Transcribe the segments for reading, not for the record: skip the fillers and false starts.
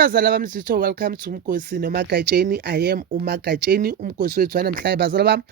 bazala bami sitho welcome to Umgosi noMagatsheni. I am uMagatsheni, umgosi wethu namhlanje bazala bami.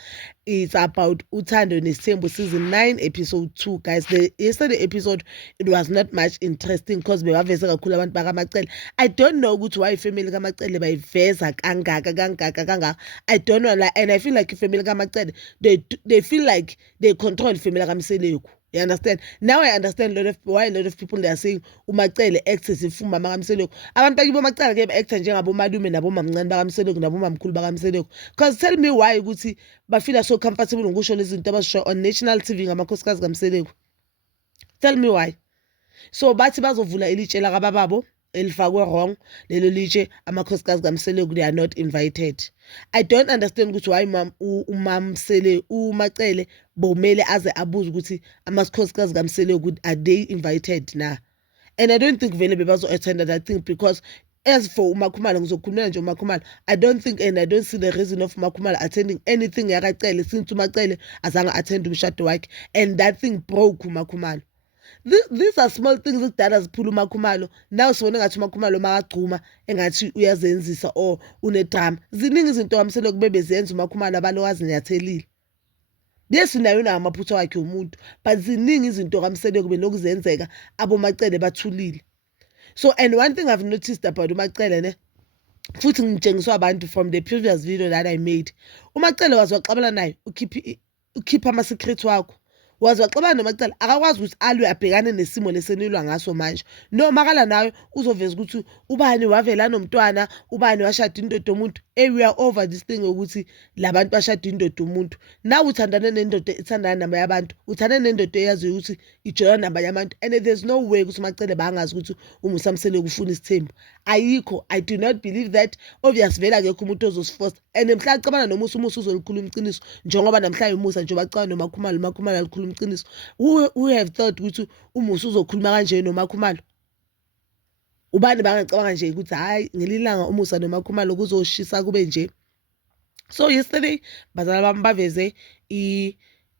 It's about Uthando Nesithembu season 9 episode 2 guys. The yesterday episode it was not much interesting because bebaveza kakhulu abantu bakaMacele. I don't know ukuthi why family kaMacele bayiveza kangaka. I don't know, like, and I feel like family kaMacele they feel like they control family kaMseleku. You understand? Now I understand why a lot of people they are saying uMacele acts as if umama kaMseleku. Abantu bakibo uMacele ke act njengabo malume nabo mamncane bakaMseleku nabo mamkhulu bakaMseleku. Because tell me why ukuthi bafeel so comfortable ngokusho lezi zinto abasho on national TV ngamakhosikazi kaMseleku. Tell me why. So bathi bazovula ilitshe la kabababo elifakwe wrong lelo litshe amakhosikazi kaMseleku they are not invited. I don't understand ukuthi why uMacele bomele aze abuze ukuthi amakhosikazi kaMseleku are they invited na. And I don't think vele bebazo attend that thing because as for uMakhumalo ngizokhulumela nje uMakhumalo, I don't think and I don't see the reason of uMakhumalo attending anything yakaCele since uMacele azange attend umshado wakhe and that thing broke uMakhumalo. These are small things ekudala ziphula uMakhumalo. Now sibone ngathi uMakhumalo makagcuma engathi uyazenzisa or unedrama. Ziningi izinto kaMseleku bebezenza uMakhumalo abalokazi nyathelile. Yes nayo na amaphutha wakhe umuntu, but ziningi izinto kaMseleku benokuzenzeka aboMacele bathulile. So and one thing I've noticed about uMacele ne futhi ngitshengiswa abantu from the previous video that I made. uMacele waziwaxabana naye ukhipha ama secret wakho. Waziwaxabana noMacele akakwazi ukuthi alwe abhekane nesimo lesenilwa ngaso manje. No makala nayo uzoveza ukuthi ubani wavela nomntwana, ubani washada indoda umuntu. We are over this thing ukuthi labantu bashada indoda umuntu. Now uthandana nendoda ithandana namba yabantu. Uthandana nendoda eyazi ukuthi ijola namba yabantu and there's no way ukuthi uMacele bangazi ukuthi umusa Mseleku ufuna isithembu. Ayikho. I do not believe that. Obvious vela akekho umuntu ozosiforce and mhla acabana nomusa uzolikhuluma iqiniso njengoba namhlanje umusa nje bacabana noMakhumalo alikhuluma iqiniso. Who have thought ukuthi umusa uzokhuluma kanje noMakhumalo? Ubani bangacabanga nje ukuthi hayi ngelilanga umusa noMakhumalo kuzoshisa kube nje. So yesterday bazala bami baveze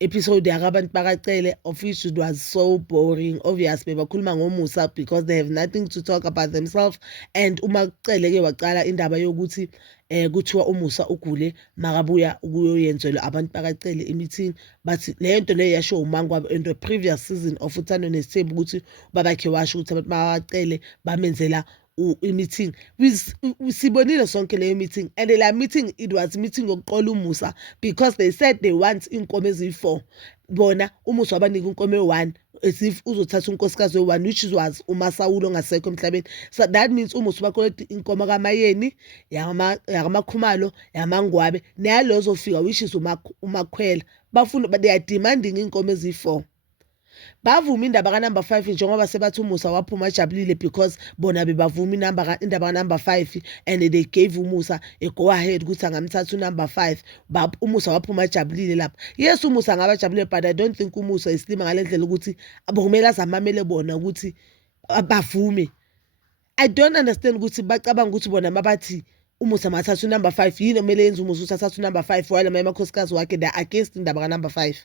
episode yakabantu bakaCele of which it was so boring. Obviously bebakhuluma ngomusa because they have nothing to talk about themselves and uMacele ke waqala indaba yokuthi kuthiwa umusa ugule makabuya ukuyoyenzelwa abantu bakaCele meeting, but lento leyo yasho uMangwa in the previous season of Uthando Nesithembu ukuthi babakhe washo ukuthi abantu bakaCele bamenzela meeting. Sibonile sonke leyo meeting and la meeting it was meeting yokuqola umusa because they said they want inkomo ezi4 bona umusa wabanika inkomo e1 as if uzothatha unkosikazi we1 which was uMasawulo ngasekho emhlabeni. So that means umusa bakoleta inkomo kaMayeni yamaKhumalo yamaNgwabe neyalozo fika which is uMakhwela bafuna but they are demanding inkomo ezi4. Bavuma indaba ka number 5 njengoba sebathi umusa waphuma jabulile because bona bebavuma indaba ka number 5 and they gave umusa a go ahead ukuthi angamthatha number 5. Umusa waphuma jabulile lapha. Yes umusa ngaba jabulile but I don't think umusa islima ngalendlela ukuthi abomela zamamele bona ukuthi bavume. I don't understand ukuthi bacabanga ukuthi bona mabathi umusa mathatha number 5 yini omele yenza umusa uthatha number 5 while amakhosikazi wakhe they against indaba ka number 5.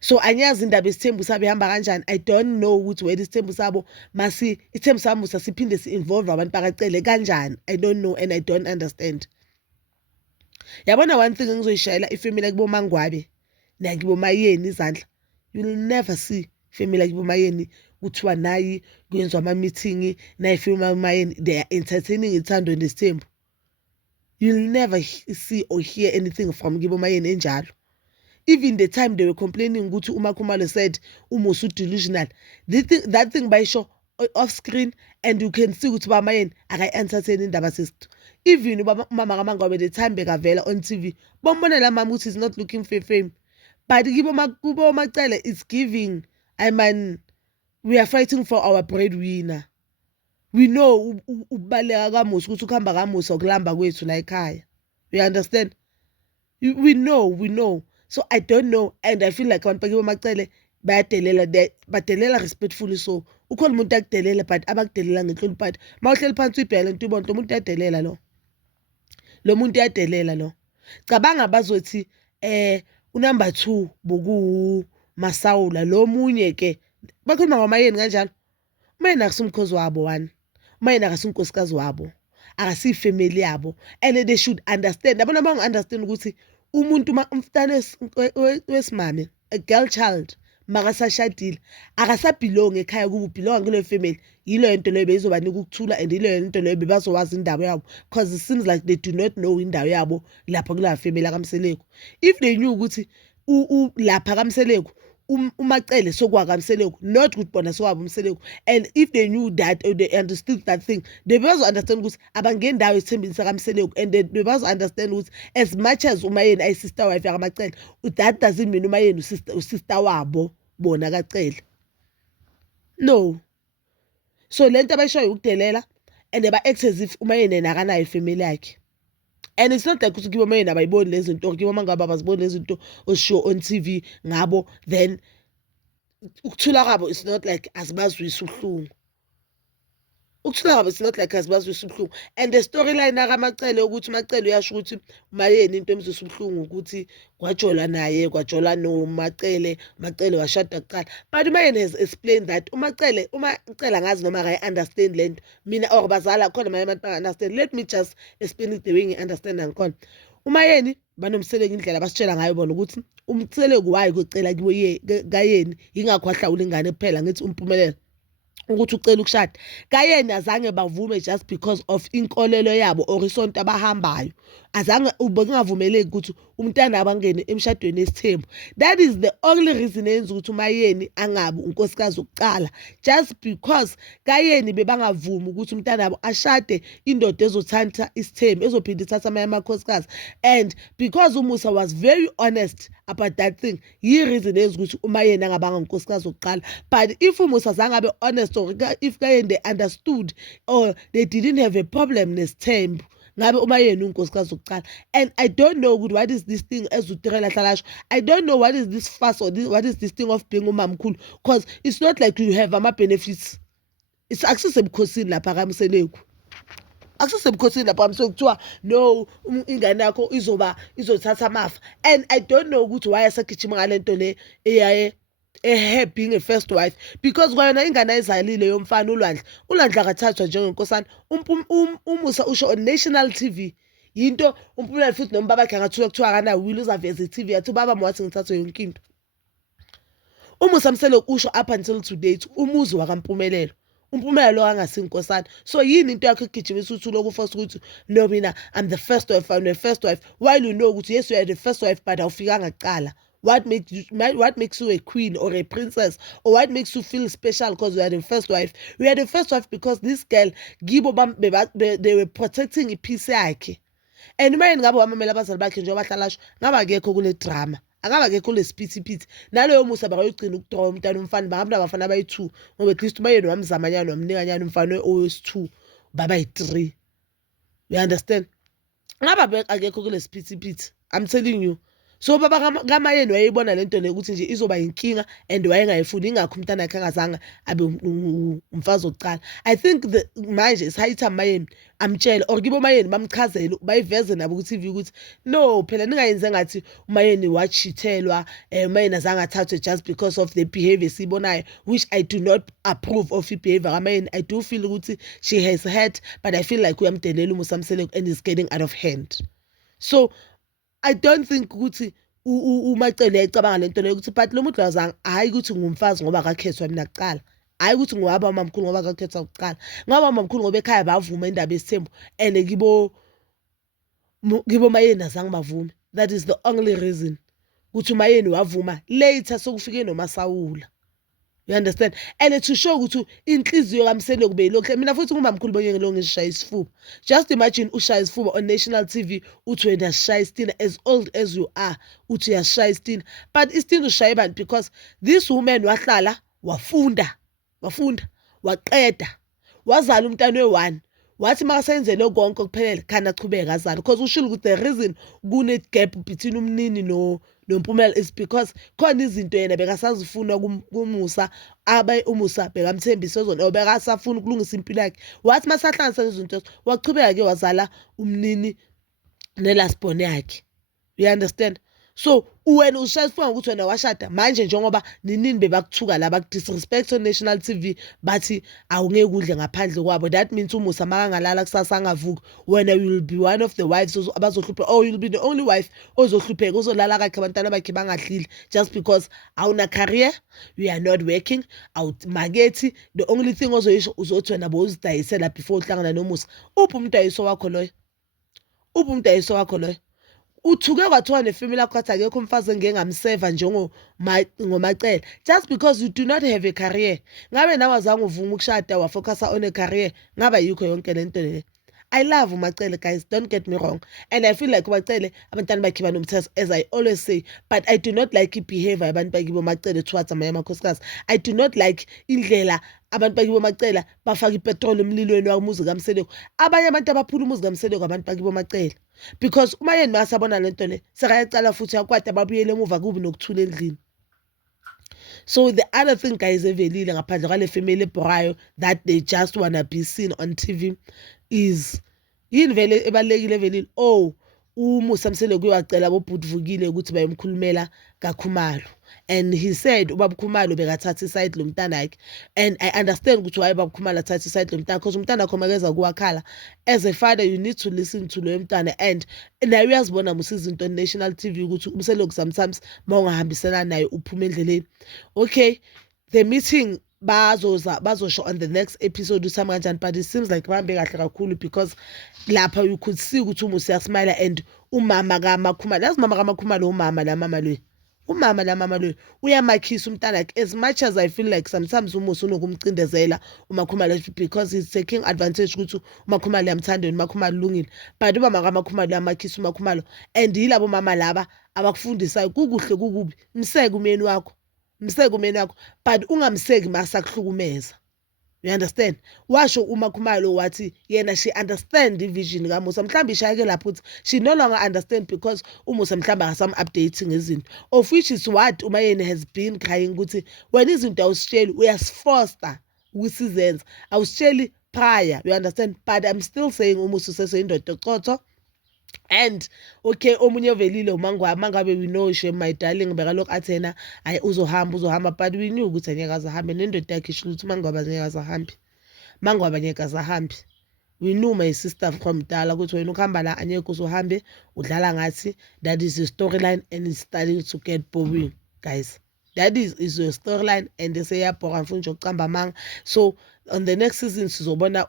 So anyazi indaba isithembu sabo ihamba kanjani. I don't know ukuthi where isithembu sabo masi isithembu sabo siphinde si-involve abantu bakaCele kanjani. I don't know and I don't understand. Yabona one thing engizoyishayela ifamily kubo Mangwabe nakibo Mayeni izandla. You will never see family kubo Mayeni kuthiwa nayi kuyenzwa ama meeting nayi family Mayeni they are entertaining Uthando Nesithembu. You'll never see or hear anything from Gibo Mayeni enjalo. Even the time they were complaining ukuthi uMakhumalo said umusa delusional, that thing by show off screen and you can see ukuthi bamayeni akayi-entertain indaba sesithi. Even umama kaMangwabe the time bekavela on TV bombona la mama ukuthi is not looking for fame, but kubo Macele it's giving. I mean we are fighting for our breadwinner. We know ukubaleka kamusa ukuthi ukuhamba kamusa ukulamba kwethu la ekhaya. We understand? We know. So I don't know and I feel like abantu bakibo Macele bayadelela respectfully. So ukhona umuntu akudelela but abakudelela ngenhlonipho. Mawuhleli phansi uyibheka into ibona umuntu uyadelela lo muntu uyadelela lo. Cabanga bazothi unumber 2 boku Masawula lo munye ke bakhuluma ngoMayeni kanjalo. Mayeni akusumkhozi wabo one. umayeni akasinkosikazi wabo, akasiyifamily yabo, and they should understand. Yabona uma ungu-understand ukuthi umuntu umfana wesimame, a girl child, makasashadile akasabhilongi ekhaya kubo, ubhilonga kule family. Yilo into leyo beyizobanika ukuthula, and yilo into leyo bebazowazi indawo yabo, because it seems like they do not know indawo yabo lapha kula family kaMseleko. If they knew ukuthi lapha kaMseleko umacele sokwakamseleko, not ukuthi bona sokwabo umseleko, and if they knew that, or they understood that thing, they bazo-understand ukuthi abangendawo esithembeni sakamseleko, and they bazo-understand ukuthi as much as umayeni ayi-sister wife yakamacele, that doesn't mean umayeni usister wabo bona kacele. No. So lento abayishoyo ukudelela, and ba-act as if umayeni yena akanayo ifamily yakhe. And it's not like ukuthi kibo mayeni abayiboni lezi zinto, kibo mangabe abaziboni lezi zinto oshow on TV ngabo, then ukuthula kwabo it's not like azibazwisa uhlungu. Ukuthula kwabo it's not like azibazwisa uhlungu. And the storyline akaMacele ukuthi uMacele uyasho ukuthi umayeni into emzwisa ubuhlungu ukuthi kwajola naye, kwajola noMacele, uMacele washada kuqala. But umayeni has explained that uMacele angazi noma akayi-understand lento, mina or bazala khona manje abantu banga-understand. Let me just explain it the way ngi-understand ngakhona. Umayeni banomseleko indlela basitshela ngayo bona ukuthi umseleko wayi kwecela kiwe kayeni, yingakho wahlawula ingane kuphela, ngithi umpumelelo ukuthi ucela ukushada. Kayeni azange bavume just because of inkolelo yabo or isonto abahambayo. Azange bekungavumeleki ukuthi umntana abangene emshadweni esithembu. That is the only reason eyenza ukuthi umayeni angabi unkosikazi ukuqala, just because kayeni bebangavumi ukuthi umntana wabo ashade indoda ezothanda isithembu, ezophinda ithatha amanye amakhosikazi. And because uMusa was very honest about that thing, yi-reason eyenza ukuthi umayeni angabanga unkosikazi ukuqala. But if uMusa zange abe honest, or if kayeni they understood or they didn't have a problem nesithembu, ngabe umayeni unkosikazi ukuqala. And I don't know what is this thing ezutirela hlalasho. I don't know what is this fuss, or what is this thing of being umamkhulu, because it's not like you have ama-benefits. It's akusesebukhosini lapha kaMseleko, akusesebukhosini lapha kaMseleko kuthiwa no ingane yakho izothatha amafa. And I don't know ukuthi why asagijima ngale nto le eyaye her being a first wife, because kwayona ingane ayizalile yomfana uLandla akathathwa njengenkosana. uMusa usho on national TV yinto uMpumela futhi noma babakhe angathuka kuthiwa akanayo will uzaveza i-TV yathi ubaba mwathi ngithathwe yonke into. uMusa Mseleko usho up until today umuzi wakaMpumelelo, uMpumelelo angasinkosana. So yini into yakho egijimisa ukuthi lokhu first ukuthi no mina I'm the first wife, I'm the first wife, while you know ukuthi yes you are the first wife but awufikanga kuqala. What makes you a queen or a princess, or what makes you feel special because you are the first wife? We are the first wife because this girl they were protecting ipeace yakhe. And manje ngabe wamamela abazali bakhe nje abahlalashwa ngaba akekho kule drama, akaba akekho kule siphithiphithi. Naloyo Musa bakayogcina ukudraw umntana umfana, bangabona abafana abayi-2 ngoba at least umayeni wamzamanyana wamnikanyana umfana owesi-2 baba yi-3. You understand? Ngaba akekho kule siphithiphithi, I'm telling you. So baba kamayeni wayeyibona lento le ukuthi nje izoba inkinga, and wayengayifuni, ingakho umntana yakhe angazange abe umfazi wokuqala. I think manje is high time mayeni amtshele, or kibo mayeni bamchazele, bayiveze nabo ku-TV ukuthi no phela ningayenze ngathi umayeni wachithelwa, umayeni azange athathwe just because of the behavior sibonayo, which I do not approve of i-behavior kamayeni. I do feel ukuthi she has hurt, but I feel like uyamdelela uMusa Mseleko and it's getting out of hand. So I don't think ukuthi uMacele yayicabanga lento leyo ukuthi but lo muntu wazanga hayi ukuthi ngumfazi ngoba akakhethwa mina kuqala, hayi ukuthi ngowaba mamkhulu ngoba akakhethwa kuqala, ngoba mamkhulu ngoba ekhaya bavuma indaba yesithembu, and kibo mayeni azange bavume. That is the only reason ukuthi umayeni wavuma later sokufike noMasawula. You understand? And to show ukuthi inhliziyo kaMseleko beyilokhu, mina futhi ngumamkhulu bonke lo ngishaya isifuba. Just imagine ushaya isifuba on national TV uthi wena shaya istina, as old as you are uthi uyashaya istina. But istina ushaye abantu because this woman wahlala wafunda waqeda wazala umntana we-1, wathi makasenzele konke kuphelele khani achubeke azala, because ushilo ukuthi the reason kune-gap between umnini noMpumela is because khona izinto yena bekasazifuna kuMusa, uMusa bekamthembisa zona, or bekasafuna ukulungisa impilo yakhe. Wathi masahlanganisa izinto wachubeka ke wazala umnini nelasbone yakhe. You understand? So wena ushayisifunga ukuthi wena washada manje njengoba ninini bebakuthuka la bakudisrespect on national TV bathi awungeke udle ngaphandle kwabo, that means uMusa makangalala kusasa angavuki wena you will be one of the wives abazohluphe, or you'll be the only wife ozohlupheka uzolala kakhe abantwana bakhe bangadlile just because awuna career, you are not working, awumakethi. The only thing ozoyisho uzothi wena bowuzidayisela before uhlangana noMusa. Uphi umdayiso wakho loyo? Uphi umdayiso wakho loyo? Uthuke kwathiwa nefamily yakho athi akekho umfazi engeke ngamseva ngomacele just because you do not have a career. Ngabe nawe azange uvuma ukushada wafocusa on a career, ngaba yikho yonke lento le. I love uMacele, guys, don't get me wrong, and I feel like uMacele abantwana bakhe banomthetho, as I always say, but I do not like behavior abantu bakibo uMacele towards amanye amakhosikazi. I do not like indlela abantu bakibo uMacele bafaka ipetrol emlilweni wamuzi kaMseleko. Abanye abantu abaphula umuzi kaMseleko abantu bakibo uMacele, because uma yena masabona lento le sekayacala futhi yakwade babuyele emuva kubi nokuthula endlini. So the other thing, guys, evelile ngaphandle kwale family ebhorayo that they just wanna be seen on TV is yini vele ebalekile evelile. Oh, uMusa Mseleko uyacela boBhutuvukile ukuthi bayemkhulumela kaKhumalo, and he said ubaba Khumalo bekathatha iside lomntanakhe, and I understand ukuthi why ubaba Khumalo athatha iside lomntana, because umntana akho makeza kuwakhala. As a father you need to listen to lo mntana, and naye uyazibona musizinto on national TV ukuthi uMseleko sometimes mawungahambiselana naye uphuma endleleni. Okay, the meeting bazosho on the next episode usami kanjani, but it seems like bahambe kahle kakhulu because lapha you could see ukuthi uMusa uyasmile, and umama kaMakhumalo, yazi mama kaMakhumalo umama la mama lo uyamakhisa umntanakhe, as much as I feel like sometimes uMusa unokumcindezela uMakhumalo because he's taking advantage ukuthi uMakhumalo yamthanda uMakhumalo ulungile, but ubaba kaMakhumalo uyamakhisa uMakhumalo, and yilabo mama laba abakufundisayo kukuhle kukubi mseke umyeni wakho, but ungamseki masakuhlukumeza. You understand? Washo uMakhumalo wathi yena she understand the vision kaMusa, mhlawumbe ishayeke lapho ukuthi she no longer understand because uMusa mhlawumbe akasam-updating izinto, of which is what uMayeni has been crying ukuthi wena izinto awusitsheli uyasifoster ukuthi sizenze, awusitsheli prior. You understand? But I'm still saying uMusa useseyindoda eqotho. And okay, omunye velile mangabe we know she my darling bekalokhu athena ayi uzohamba, but we knew ukuthi angeke azahambe, nendoda yakhe isho ukuthi mangabe angeke azahambe. We knew, my sister from Dala, ukuthi wena ukuhamba la angeke uzohambe udlala ngathi. That is the storyline, and it's starting to get boring, guys. That is your storyline, and they say yapora mfuna nje ukucamba manga. So on the next season sizobona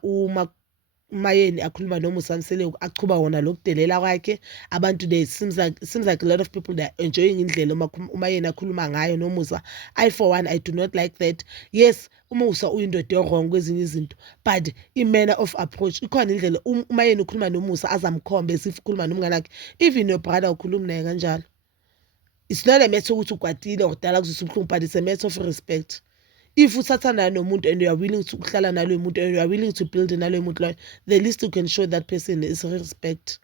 Mayeni akhuluma noMusa Mseleko achuba wona lokudelela kwakhe abantu. There seems like a lot of people that are enjoying indlela uMayeni akhuluma ngayo noMusa. I for one, I do not like that. Yes, uMusa uyindoda wrong kwezinye izinto, but i-manner of approach ikhona indlela uMayeni ukhuluma noMusa azamkhombe esif ukhuluma nomngane wakhe, even your brother ukhuluma naye kanjalo. It's not a matter ukuthi ukwatile okudala kuzisa ubuhlungu, but it's a matter of respect. If uthathana nomuntu and you are willing to kuhlala nalo muntu and you are willing to build nalo muntu loyo, the least you can show that person is respect.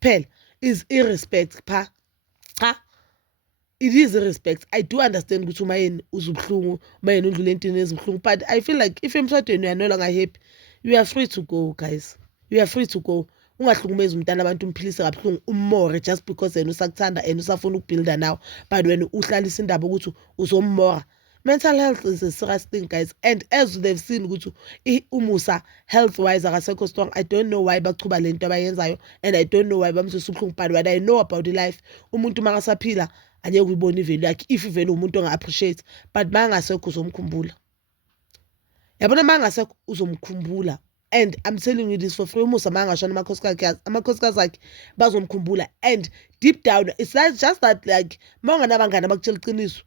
Phela is irrespect cha, it is respect. I do understand ukuthi uMayeni uzubuhlungu, uMayeni udlule entini ezibuhlungu, but I feel like if emshadweni you are no longer happy, you are free to go, guys. You are free to go. Ungahlukumezi umntana abantu umphilise kabuhlungu ummore just because yena usakuthanda and usafuna ukubuilda now, but when uhlalisa indaba ukuthi uzommora. Mental health is a serious thing, guys, and as they've seen ukuthi uMusa health wise akasekho strong. I don't know why bachuba lento abayenzayo, and I don't know why bamsusa ubuhlungu, but what I know about the life, umuntu makasaphila angeke uyibone ivelu yakhe if vele umuntu onga-appreciate, but mangasekho uzomkhumbula. Yabona mangasekho uzomkhumbula, and I'm telling you this for free. uMusa mangashona amakhosikazi akhe bazomkhumbula, and deep down it's just that like mawunganabangani abakutshela iqiniso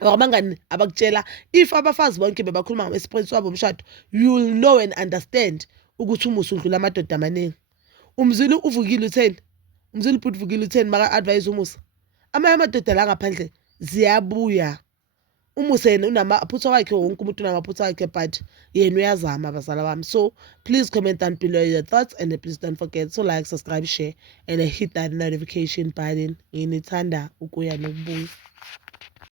abangani abakutshela, if abafazi bonke bebakhuluma ngama-experience wabo umshado, you will know and understand ukuthi uMusa udlula amadoda amaningi. Umzulu uvukile utheni, umzulu bhuti uvukile utheni maka-advise uMusa. Amanye amadoda la ngaphandle ziyabuya. uMusa yena unamaphutha wakhe, wonke umuntu unamaphutha wakhe, but yena uyazama bazala bami. So please comment down below your thoughts, and please don't forget to like, subscribe, share, and hit that notification button. Nginithanda ukuya nokubuya.